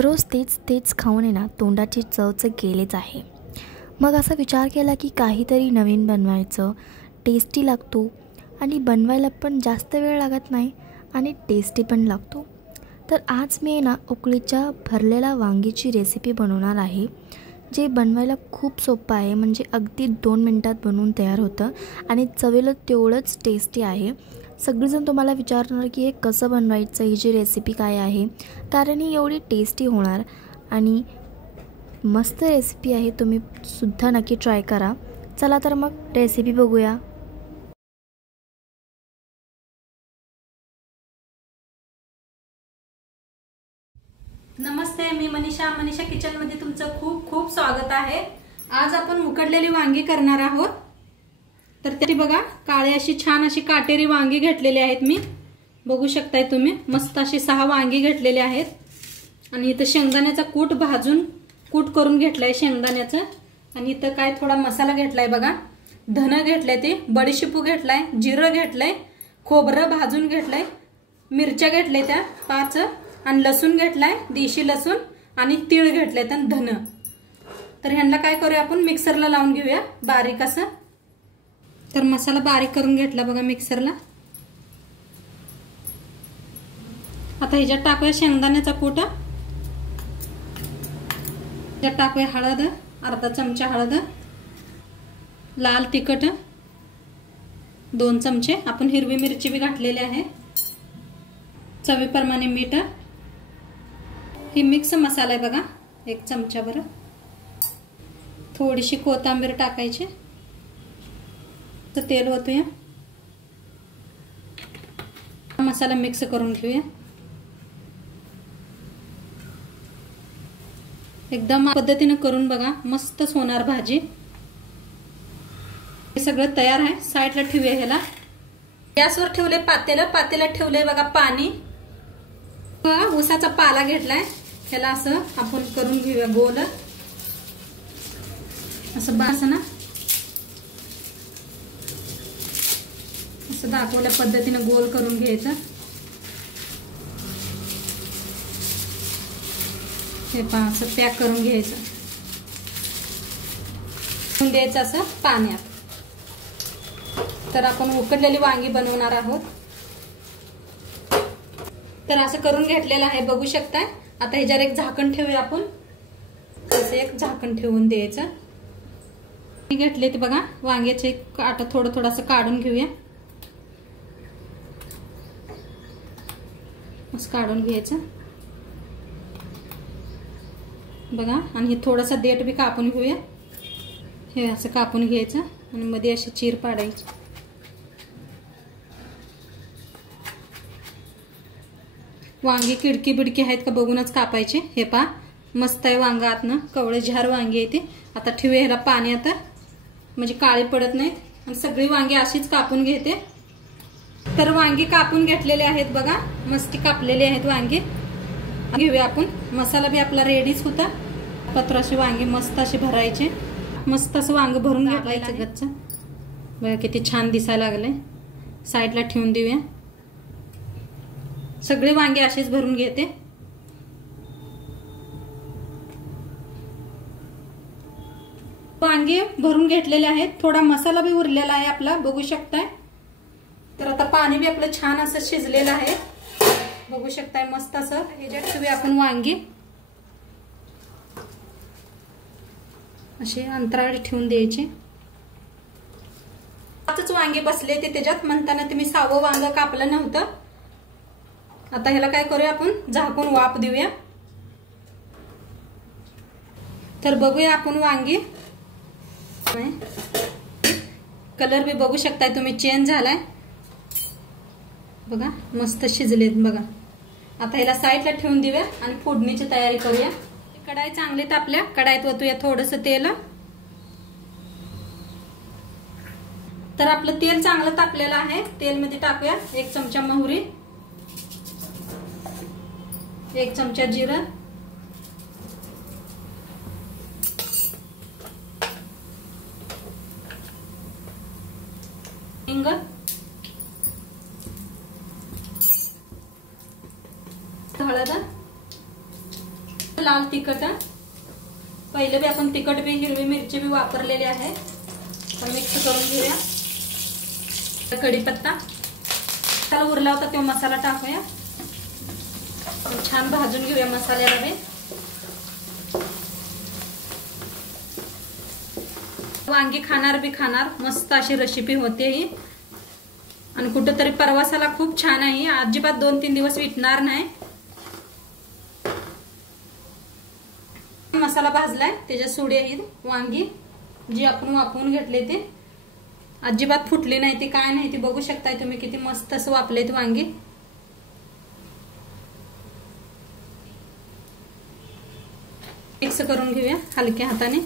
दररोज तेच तेच खाऊन आहे ना तोंडाची चवच गेलीच आहे। मग असा विचार केला की काहीतरी नवीन बनवायचं, टेस्टी लागतो आणि बनवायला पण जास्त वेळ लागत नाही आणि टेस्टी पण लागतो। तर आज मी ना उकळीच्या भरलेल्या वांगीची रेसिपी बनवणार आहे, जे बनवायला खूप सोपं आहे। म्हणजे अगदी 2 मिनिटात बनवून तयार होतं आणि चवीला तेवढंच टेस्टी आहे। सगळेजण तुम्हाला विचारणार की हे कसं बनवायचं, ही जी रेसिपी काय आहे, कारण ही एवढी टेस्टी होणार आणि मस्त रेसिपी आहे। तुम्ही सुद्धा नक्की ट्राय करा। चला तर मग रेसिपी बघूया। नमस्ते, मी मनीषा किचन मध्ये तुमचं खूप खूप स्वागत आहे। आज आपण उकडलेली वांगी करणार आहोत। तर त्याची बघा, काळी अशी छान अशी काटेरी वांगी घेतलेली आहेत। मी बघू शकताय तुम्ही, मस्त अशी 6 वांगी घेतलेली आहेत आणि इथं शेंगदाण्याचा कूट भाजून कूट करून घेतलाय शेंगदाण्याचा। आणि इथं काय थोडा मसाला घेतलाय बघा, धन घेतलाय, ते बडीशेपू घेतलाय, जिरं घेतलंय, खोबरं भाजून घेतलंय, मिरच्या घेतल्या त्या 5 आणि लसूण घेतलाय, देशी लसूण आणि तीळ घेतलेत आणि धन। तर ह्यांना काय करूया, आपण मिक्सरला लावून घेऊया बारीक असं। तर मसाला बारीक करून घेतला बघा मिक्सरला। आता ह्याच्यात टाकूया शेंगदाण्याचा कूट, ह्याच्यात टाकूया हळद, अर्धा चमचा हळद, लाल तिखट 2 चमचे, आपण हिरवी मिरची भी घातलेली आहे, चवीप्रमाणे मीठ, ही मिक्स मसाला आहे बघा 1 चमचा भर, थोडीशी कोथिंबीर टाकायची, तर तेल ओतूया, मसाला मिक्स करून घेऊया। एकदम पद्धतीने करून बघा, मस्तच होणार भाजी। हे सगळं तयार आहे, साईडला ठेवूया ह्याला। गॅसवर ठेवले पातेल्यात ठेवले बघा पाणी, ऊसाचा पाला घेतलाय, ह्याला असं आपण करून घेऊया गोल असं, बास ना असं दाखवल्या पद्धतीने गोल करून घ्यायचं। हे पहा, असं पॅक करून घ्यायचं, द्यायचं असं पाण्यात। तर आपण उकडलेली वांगी बनवणार आहोत। तर असं करून घेतलेलं आहे, बघू शकताय। आता ह्याच्यावर एक झाकण ठेवूया आपण, असं एक झाकण ठेवून द्यायचं। घेतले ते बघा वांग्याचे काटा थोडं असं काढून घेऊया, असं काढून घ्यायचं बघा। आणि हे थोडासा देठ भी कापून घेऊया, हे असं कापून घ्यायचं आणि मध्ये अशी चीर पाडायची। वांगी किडकी बिडकी आहेत का बघूनच कापायचे। हे पहा, मस्त आहे वांगा, आतनं कवळे झार वांगी आहे ते। आता ठेवूया ह्याला पाण्यात, म्हणजे काळी पडत नाहीत। आणि सगळी वांगी अशीच कापून घेते। तर वांगी कापून घेतलेले आहेत बघा, मस्ती कापलेली आहेत वांगी। घेऊया आपण, मसाला भी आपला रेडीच होता। पत्राचे वांगे मस्त असे भरायचे, मस्त असं वांग भरून घ्यायचं गच्च बघा, किती छान दिसायला लागले। साईडला ठेवून देऊया, सगळे वांगे असेच भरून घेते। वांगे भरून घेतलेले आहेत, थोडा मसाला भी उरलेला आहे आपला, बघू शकताय। तर आता पाणी भी आपलं छान असं शिजलेलं आहे, बघू शकताय मस्त असं। ह्याच्यात ठेवूया आपण वांगी, असे अंतराळी ठेवून द्यायचे। 5च वांगे बसले ते त्याच्यात, म्हणताना तुम्ही 6वं वांग कापलं नव्हतं। आता ह्याला काय करूया, आपण झाकून वाफ देऊया। तर बघूया आपण वांगी, कलर भी बघू शकताय तुम्ही चेंज झालाय बघा, मस्त शिजलेत बघा। आता ह्याला साईडला ठेवून देऊया आणि फोडणीची तयारी करूया। कढाई चांगली तापल्या, कढाईत ओतूया थोडस तेल। तर आपलं तेल चांगलं तापलेलं आहे, तेल मध्ये टाकूया 1 चमचा मोहरी, 1 चमचा जिरं, हिंग, हळद, लाल तिखट, पहिले बी आपण तिखट बी हिरवी मिरची बी वापरलेली आहे. तर मिक्स करून घेऊया. कढीपत्ता त्याला उरला होता तो मसाला टाकूया. छान भाजून घेऊया मसाल्याला बी. वांगी खाणार बी खाणार, मस्त अशी रेसिपी होते ही. आणि कुठेतरी प्रवासाला खूप छान आहे. अजिबात 2-3 दिवस विटणार नाही. मसाला भाजलाय, त्याच्या सुडी आहेत वांगी जी आपण वाफवून घेतले ते. अजिबात फुटले नाही ते, काय नाही ते. बघू शकताय तुम्ही किती मस्त असं वाफलेत वांगी. मिक्स करून घेऊया हलक्या हाताने.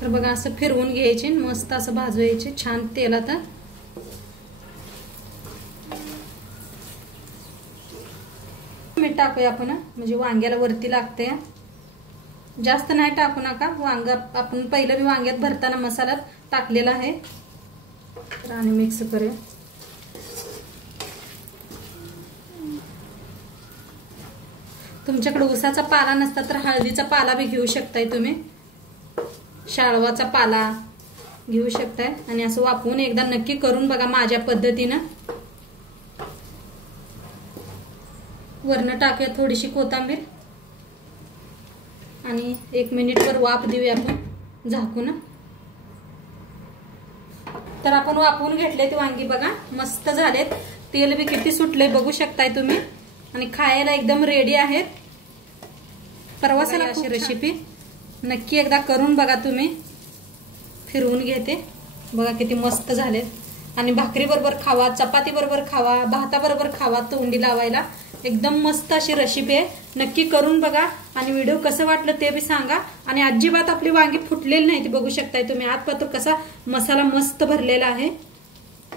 तर बघा असं फिरवून घ्यायचे, मस्त असं भाजवायचे छान तेलात. मीठ टाकूया आपण, म्हणजे वांग्याला वरती लागते. जास्त नाही टाकू नका. वांग आपण पहिलं बी वांग्यात भरताना मसाल्यात टाकलेला आहे. तर आणि मिक्स करूया. तुमच्याकडे उसाचा पाला नसता तर हळदीचा पाला बी घेऊ शकताय तुम्ही. शाळवाचा पाला घेऊ शकताय. आणि असं वाफवून एकदा नक्की करून बघा माझ्या पद्धतीनं. वरनं टाकूया थोडीशी कोथिंबीर आणि 1 मिनिटभर वाफ देऊया आपण झाकून. तर आपण वाफवून घेतले ते वांगी बघा मस्त झालेत. तेल बी किती सुटले बघू शकताय तुम्ही. आणि खायला एकदम रेडी आहेत. प्रवासाला अशी रेसिपी नक्की एकदा करून बघा तुम्ही. फिरवून घेते बघा किती मस्त झालेत. आणि भाकरी बरोबर खावा, चपाती बरोबर खावा, भाता बरोबर खावा, तोंडी लावायला एकदम मस्त अशी रेसिपी आहे. नक्की करून बघा. आणि व्हिडिओ कसं वाटलं ते बी सांगा. आणि अजिबात आपली वांगी फुटलेली नाही ती बघू शकताय तुम्ही. आतपातूर कसा मसाला मस्त भरलेला आहे.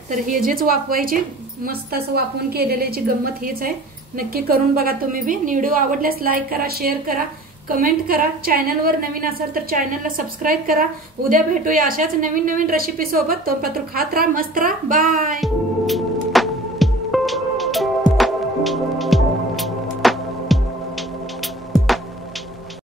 तर हे जेच वाफवायचे मस्त असं वाफवून केलेल्याची गंमत हेच आहे. नक्की करून बघा तुम्ही बी. व्हिडिओ आवडल्यास लाईक करा, शेअर करा, कमेंट करा. चॅनलवर नवीन असाल तर चॅनलला सबस्क्राईब करा. उद्या भेटूया अशाच नवीन नवीन रेसिपी सोबत. तोपर्यंत खात राहा, मस्त राहा. बाय.